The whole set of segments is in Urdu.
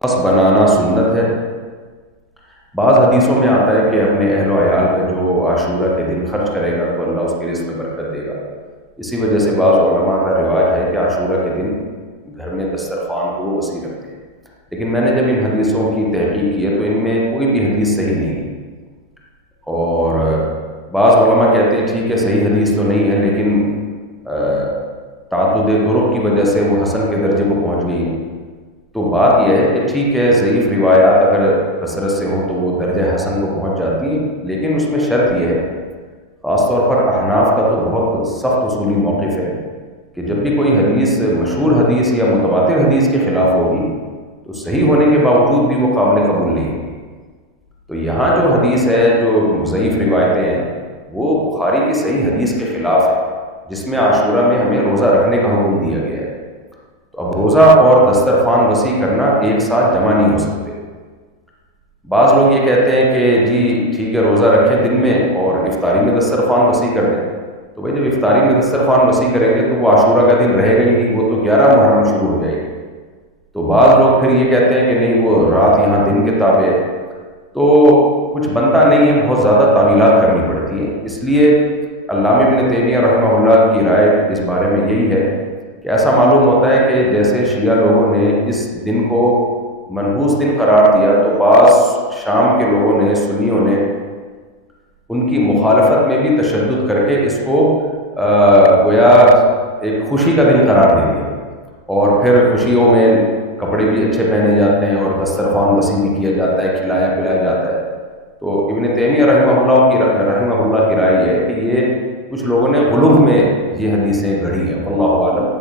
خاص بنانا سنت ہے۔ بعض حدیثوں میں آتا ہے کہ اپنے اہل و عیال پہ جو عاشورہ کے دن خرچ کرے گا تو اللہ اس کے رزق میں برکت دے گا۔ اسی وجہ سے بعض علماء کا رواج ہے کہ عاشورہ کے دن گھر میں دسترخوان کو وسیع رکھتے ہیں، لیکن میں نے جب ان حدیثوں کی تحقیق کی ہے تو ان میں کوئی بھی حدیث صحیح نہیں ہے۔ اور بعض علماء کہتے ہیں ٹھیک ہے صحیح حدیث تو نہیں ہے، لیکن تعدد طرق کی وجہ سے وہ حسن کے درجے کو پہنچ گئی ہیں۔ تو بات یہ ہے کہ ٹھیک ہے ضعیف روایات اگر کثرت سے ہوں تو وہ درجہ حسن کو پہنچ جاتی ہے، لیکن اس میں شرط یہ ہے، خاص طور پر احناف کا تو بہت سخت اصولی موقف ہے کہ جب بھی کوئی حدیث مشہور حدیث یا متواتر حدیث کے خلاف ہوگی تو صحیح ہونے کے باوجود بھی وہ قابل قبول نہیں ہے۔ تو یہاں جو حدیث ہے، جو ضعیف روایتیں ہیں، وہ بخاری کی صحیح حدیث کے خلاف ہے جس میں عاشورہ میں ہمیں روزہ رکھنے کا حکم دیا گیا ہے۔ تو اب روزہ اور دسترخوان وسیع کرنا ایک ساتھ جمع نہیں ہو سکتے۔ بعض لوگ یہ کہتے ہیں کہ جی ٹھیک ہے روزہ رکھیں دن میں اور افطاری میں دسترخوان وسیع کر دیں، تو بھائی جب افطاری میں دسترخوان وسیع کریں گے تو وہ عاشورہ کا دن رہے گا ہی نہیں، وہ تو 11 محرم شروع ہو جائے گی۔ تو بعض لوگ پھر یہ کہتے ہیں کہ نہیں وہ رات یہاں دن کے تابع ہے، تو کچھ بنتا نہیں ہے، بہت زیادہ تعویلات کرنی پڑتی ہیں۔ اس لیے علامہ ابن تیمیہ رحمہ اللہ کی رائے اس بارے میں یہی ہے کہ ایسا معلوم ہوتا ہے کہ جیسے شیعہ لوگوں نے اس دن کو منحوس دن قرار دیا، تو بعض شام کے لوگوں نے، سنیوں نے ان کی مخالفت میں بھی تشدد کر کے اس کو گویا ایک خوشی کا دن قرار دے دیا، اور پھر خوشیوں میں کپڑے بھی اچھے پہنے جاتے ہیں اور دسترخوان وسیع بھی کیا جاتا ہے، کھلایا پلایا جاتا ہے۔ تو ابن تیمیہ رحمہ اللہ کی رائے ہے کہ یہ کچھ لوگوں نے غلو میں یہ حدیثیں گھڑی ہیں، واللہ عالم۔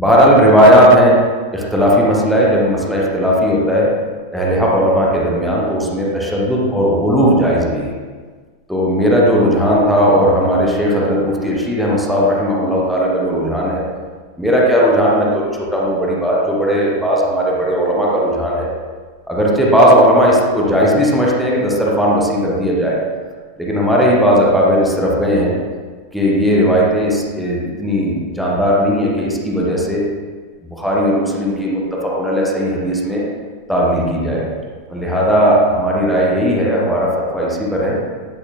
بہرحال روایات ہیں، اختلافی مسئلہ ہے، جب مسئلہ اختلافی ہوتا ہے اہل حق علماء کے درمیان تو اس میں تشدد اور غلو جائز نہیں ہے۔ تو میرا جو رجحان تھا اور ہمارے شیخ حضرت مفتی رشید احمد صاحب رحمہ اللہ تعالیٰ کا جو رجحان ہے، میرا کیا رجحان، میں تو چھوٹا ہوں، بڑی بات جو بعض ہمارے بڑے علماء کا رجحان ہے، اگرچہ بعض علماء اس کو جائز بھی سمجھتے ہیں کہ دسترخوان وسیع کر دیا جائے، لیکن ہمارے ہی بعض اکابر اس طرف گئے ہیں کہ یہ روایتیں اتنی جاندار نہیں ہیں کہ اس کی وجہ سے بخاری اور مسلم کی متفق علیہ صحیح حدیث میں تعویل کی جائے۔ لہذا ہماری رائے یہی ہے، ہمارا فتویٰ اسی پر ہے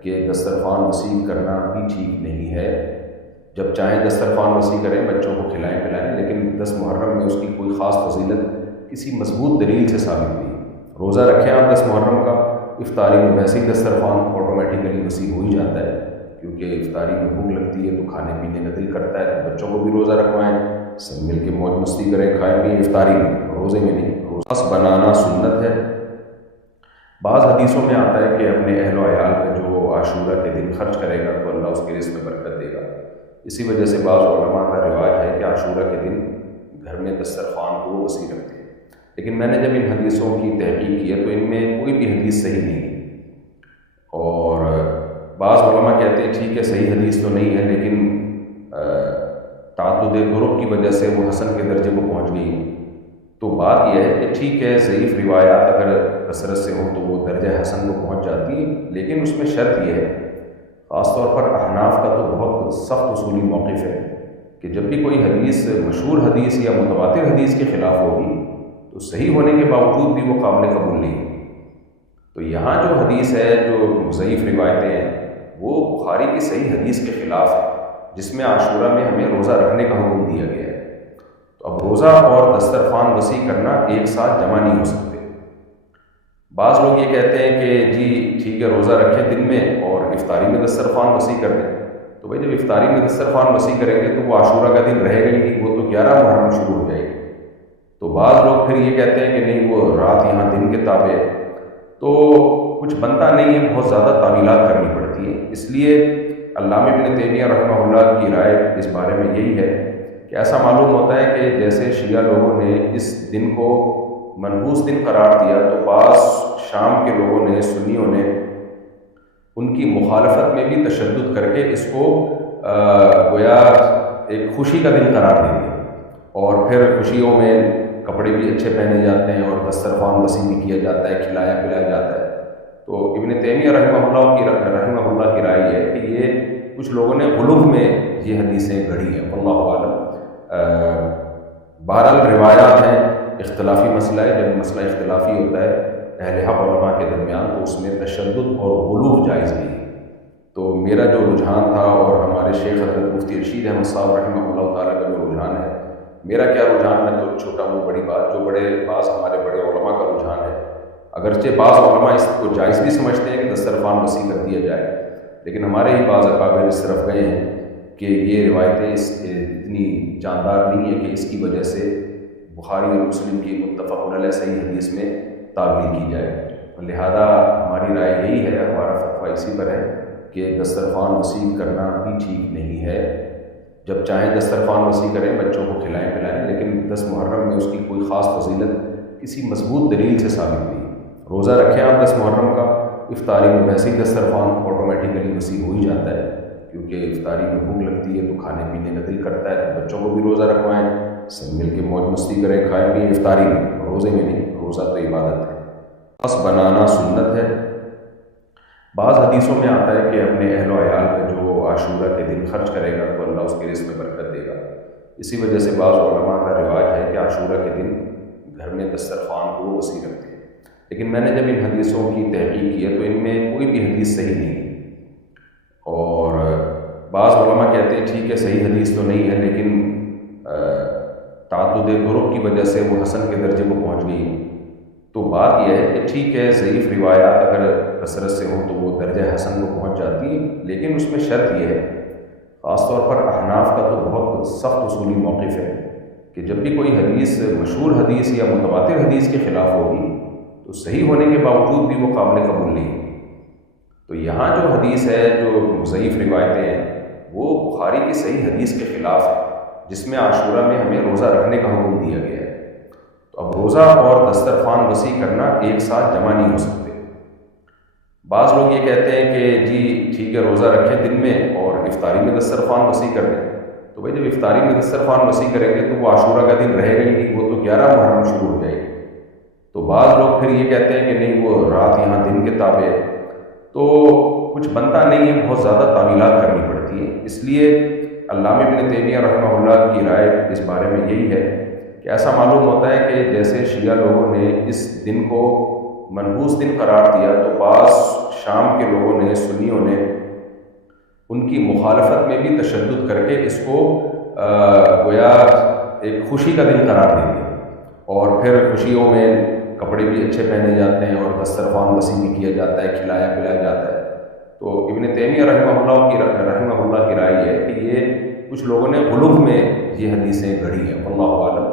کہ دسترخوان وسیع کرنا بھی ٹھیک نہیں ہے۔ جب چاہیں دسترخوان وسیع کریں، بچوں کو کھلائیں پلائیں، لیکن 10 محرم میں اس کی کوئی خاص فضیلت کسی مضبوط دلیل سے ثابت نہیں۔ روزہ رکھیں آپ 10 محرم کا، افطاری میں ویسے ہی دسترخوان آٹومیٹیکلی وسیع ہو ہی جاتا ہے، کیونکہ افطاری میں بھوک لگتی ہے تو کھانے پینے کا دل کرتا ہے، تو بچوں کو بھی روزہ رکھوائیں، سب مل کے موج مستی کریں، کھائیں پئیں افطاری میں، روزے میں نہیں۔ روزہ بنانا سنت ہے۔ بعض حدیثوں میں آتا ہے کہ اپنے اہل و عیال پہ جو عاشورہ کے دن خرچ کرے گا تو اللہ اس کے رزق میں برکت دے گا۔ اسی وجہ سے بعض علماء کا رواج ہے کہ عاشورہ کے دن گھر میں دسترخوان کو وسیع رکھتے ہیں، لیکن میں نے جب ان حدیثوں کی تحقیق کی ہے تو ان میں کوئی بھی حدیث صحیح نہیں ہے۔ اور بعض علماء کہتے ہیں ٹھیک ہے صحیح حدیث تو نہیں ہے، لیکن تعدد طرق کی وجہ سے وہ حسن کے درجے کو پہنچ گئی ہیں۔ تو بات یہ ہے کہ ٹھیک ہے ضعیف روایات اگر کثرت سے ہوں تو وہ درجہ حسن کو پہنچ جاتی ہے، لیکن اس میں شرط یہ ہے، خاص طور پر احناف کا تو بہت سخت اصولی موقف ہے کہ جب بھی کوئی حدیث مشہور حدیث یا متواتر حدیث کے خلاف ہوگی تو صحیح ہونے کے باوجود بھی وہ قابل قبول نہیں ہے۔ تو یہاں جو حدیث ہے، جو ضعیف روایتیں ہیں، وہ بخاری کی صحیح حدیث کے خلاف ہے جس میں عاشورہ میں ہمیں روزہ رکھنے کا حکم دیا گیا ہے۔ تو اب روزہ اور دسترخوان وسیع کرنا ایک ساتھ جمع نہیں ہو سکتے۔ بعض لوگ یہ کہتے ہیں کہ جی ٹھیک ہے روزہ رکھیں دن میں اور افطاری میں دسترخوان وسیع کر دیں، تو بھائی جب افطاری میں دسترخوان وسیع کریں گے تو وہ عاشورہ کا دن رہے گا ہی نہیں، وہ تو 11 محرم شروع ہو جائے گی۔ تو بعض لوگ پھر یہ کہتے ہیں کہ نہیں وہ رات یہاں دن کے تابع ہے، تو کچھ بنتا نہیں ہے، بہت زیادہ تعویلات کرنی پڑتی ہیں۔ اس لیے علامہ ابن تیمیہ رحمہ اللہ کی رائے اس بارے میں یہی ہے کہ ایسا معلوم ہوتا ہے کہ جیسے شیعہ لوگوں نے اس دن کو منحوس دن قرار دیا، تو بعض شام کے لوگوں نے، سنیوں نے ان کی مخالفت میں بھی تشدد کر کے اس کو گویا ایک خوشی کا دن قرار دے دیا، اور پھر خوشیوں میں کپڑے بھی اچھے پہنے جاتے ہیں اور دسترخوان وسیع بھی کیا جاتا ہے، کھلایا پلایا جاتا ہے۔ تو ابن تیمیہ رحمہ اللہ کی رائے ہے کہ یہ کچھ لوگوں نے غلو میں یہ حدیثیں گھڑی ہیں، واللہ عالم۔ بہرحال روایات ہیں، اختلافی مسئلہ ہے. جب مسئلہ اختلافی ہوتا ہے اہل حق علماء کے درمیان تو اس میں تشدد اور غلو جائز نہیں ہے. تو میرا جو رجحان تھا اور ہمارے شیخ حضرت مفتی رشید احمد صاحب رحمہ اللہ تعالیٰ کا جو رجحان ہے، میرا کیا رجحان، میں تو چھوٹا ہوں بڑی بات، جو بعض ہمارے بڑے علماء کا رجحان ہے، اگرچہ بعض علماء اس کو جائز بھی سمجھتے ہیں کہ دسترخوان وسیع کر دیا جائے، لیکن ہمارے ہی بعض اکابر اس طرف گئے ہیں کہ یہ روایتیں اتنی جاندار نہیں ہے کہ اس کی وجہ سے بخاری اور مسلم کی متفق علیہ صحیح حدیث میں تعویل کی جائے. لہذا ہماری رائے یہی ہے، ہمارا فتویٰ اسی پر ہے کہ دسترخوان وسیع کرنا بھی ٹھیک نہیں ہے. جب چاہیں دسترخوان وسیع کریں، بچوں کو کھلائیں پلائیں، لیکن 10 محرم میں اس کی کوئی خاص فضیلت کسی مضبوط دلیل سے ثابت نہیں. روزہ رکھیں آپ 10 محرم کا، افطاری میں ویسے ہی دسترخوان آٹومیٹیکلی وسیع ہو ہی جاتا ہے، کیونکہ افطاری میں بھوک لگتی ہے تو کھانے پینے کا دل کرتا ہے. تو بچوں کو بھی روزہ رکھوائیں، سب مل کے موج مستی کریں، کھائیں پئیں افطاری میں، روزے میں نہیں. روزہ تو عبادت ہے. بس بنانا سنت ہے. بعض حدیثوں میں آتا ہے کہ اپنے اہل و عیال پہ جو عاشورہ کے دن خرچ کرے گا تو اللہ اس کے رزق میں برکت دے گا. اسی وجہ سے بعض علماء کا رواج ہے کہ عاشورہ کے دن گھر میں دسترخوان کو وسیع رکھتے ہیں. لیکن میں نے جب ان حدیثوں کی تحقیق کی ہے تو ان میں کوئی بھی حدیث صحیح نہیں ہے. اور بعض علماء کہتے ہیں ٹھیک ہے صحیح حدیث تو نہیں ہے، لیکن تعدد طرق کی وجہ سے وہ حسن کے درجے کو پہنچ گئی ہے. تو بات یہ ہے کہ ٹھیک ہے ضعیف روایات اگر کثرت سے ہوں تو وہ درجہ حسن کو پہنچ جاتی ہیں، لیکن اس میں شرط یہ ہے، خاص طور پر احناف کا تو بہت سخت اصولی موقف ہے کہ جب بھی کوئی حدیث مشہور حدیث یا متواتر حدیث کے خلاف ہوگی تو صحیح ہونے کے باوجود بھی وہ قابل قبول نہیں ہے. تو یہاں جو حدیث ہے، جو ضعیف روایتیں ہیں، وہ بخاری کی صحیح حدیث کے خلاف ہے جس میں عاشورہ میں ہمیں روزہ رکھنے کا حکم دیا گیا ہے. تو اب روزہ اور دسترخوان وسیع کرنا ایک ساتھ جمع نہیں ہو سکتے. بعض لوگ یہ کہتے ہیں کہ جی ٹھیک ہے روزہ رکھیں دن میں اور افطاری میں دسترخوان وسیع کر دیں. تو بھائی جب افطاری میں دسترخوان وسیع کریں گے تو وہ عاشورہ کا دن رہے گا ہی نہیں، وہ تو 11 محرم شروع ہو جائے گی. تو بعض لوگ پھر یہ کہتے ہیں کہ نہیں وہ رات یہاں دن کے تابع ہے. تو کچھ بنتا نہیں ہے، بہت زیادہ تعویلات کرنی پڑتی ہیں. اس لیے علامہ ابن تیمیہ رحمہ اللہ کی رائے اس بارے میں یہی ہے کہ ایسا معلوم ہوتا ہے کہ جیسے شیعہ لوگوں نے اس دن کو منحوس دن قرار دیا، تو بعض شام کے لوگوں نے، سنیوں نے ان کی مخالفت میں بھی تشدد کر کے اس کو گویا ایک خوشی کا دن قرار دے دیا. اور پھر خوشیوں میں کپڑے بھی اچھے پہنے جاتے ہیں اور دسترخوان وسیع بھی کیا جاتا ہے، کھلایا پلایا جاتا ہے. تو ابن تیمیہ رحمہ اللہ کی رائے ہے کہ یہ کچھ لوگوں نے غلو میں یہ حدیثیں گھڑی ہیں، واللہ اعلم.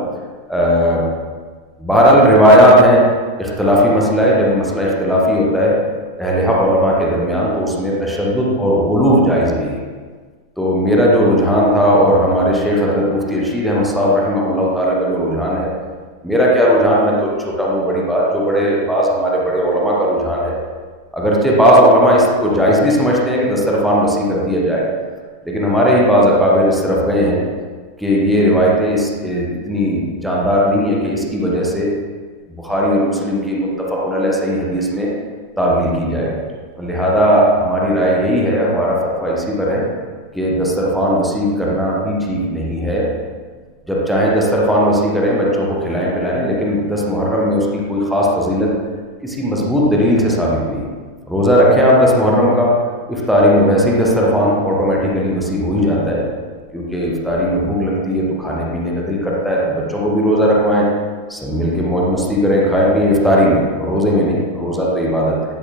بہرحال روایات ہیں، اختلافی مسئلہ ہے. جب مسئلہ اختلافی ہوتا ہے اہل حق علماء کے درمیان تو اس میں تشدد اور غلو جائز نہیں ہے. تو میرا جو رجحان تھا اور ہمارے شیخ حضرت مفتی رشید احمد صاحب رحمہ اللہ تعالیٰ کا جو رجحان ہے، میرا کیا رجحان، میں تو چھوٹا ہوں بڑی بات، جو بعض ہمارے بڑے علماء کا رجحان ہے، اگرچہ بعض علماء اس کو جائز بھی سمجھتے ہیں کہ دسترخوان وسیع کر دیا جائے، لیکن ہمارے ہی بعض اکابر اس طرف گئے ہیں کہ یہ روایتیں اتنی جاندار نہیں ہے کہ اس کی وجہ سے بخاری اور مسلم کی متفق علیہ صحیح حدیث میں تعویل کی جائے. لہذا ہماری رائے یہی ہے، ہمارا فتویٰ اسی پر ہے کہ دسترخوان وسیع کرنا بھی ٹھیک نہیں ہے. جب چاہیں دسترخوان وسیع کریں، بچوں کو کھلائیں پلائیں، لیکن 10 محرم میں اس کی کوئی خاص فضیلت کسی مضبوط دلیل سے ثابت نہیں. روزہ رکھیں آپ 10 محرم کا، افطاری میں ویسے ہی دسترخوان آٹومیٹیکلی وسیع ہو ہی جاتا ہے، کیونکہ افطاری میں بھوک لگتی ہے تو کھانے پینے کا دل کرتا ہے. تو بچوں کو بھی روزہ رکھوائیں، سب مل کے موج مستی کریں، کھائیں پئیں افطاری میں، روزے میں نہیں. روزہ تو عبادت ہے.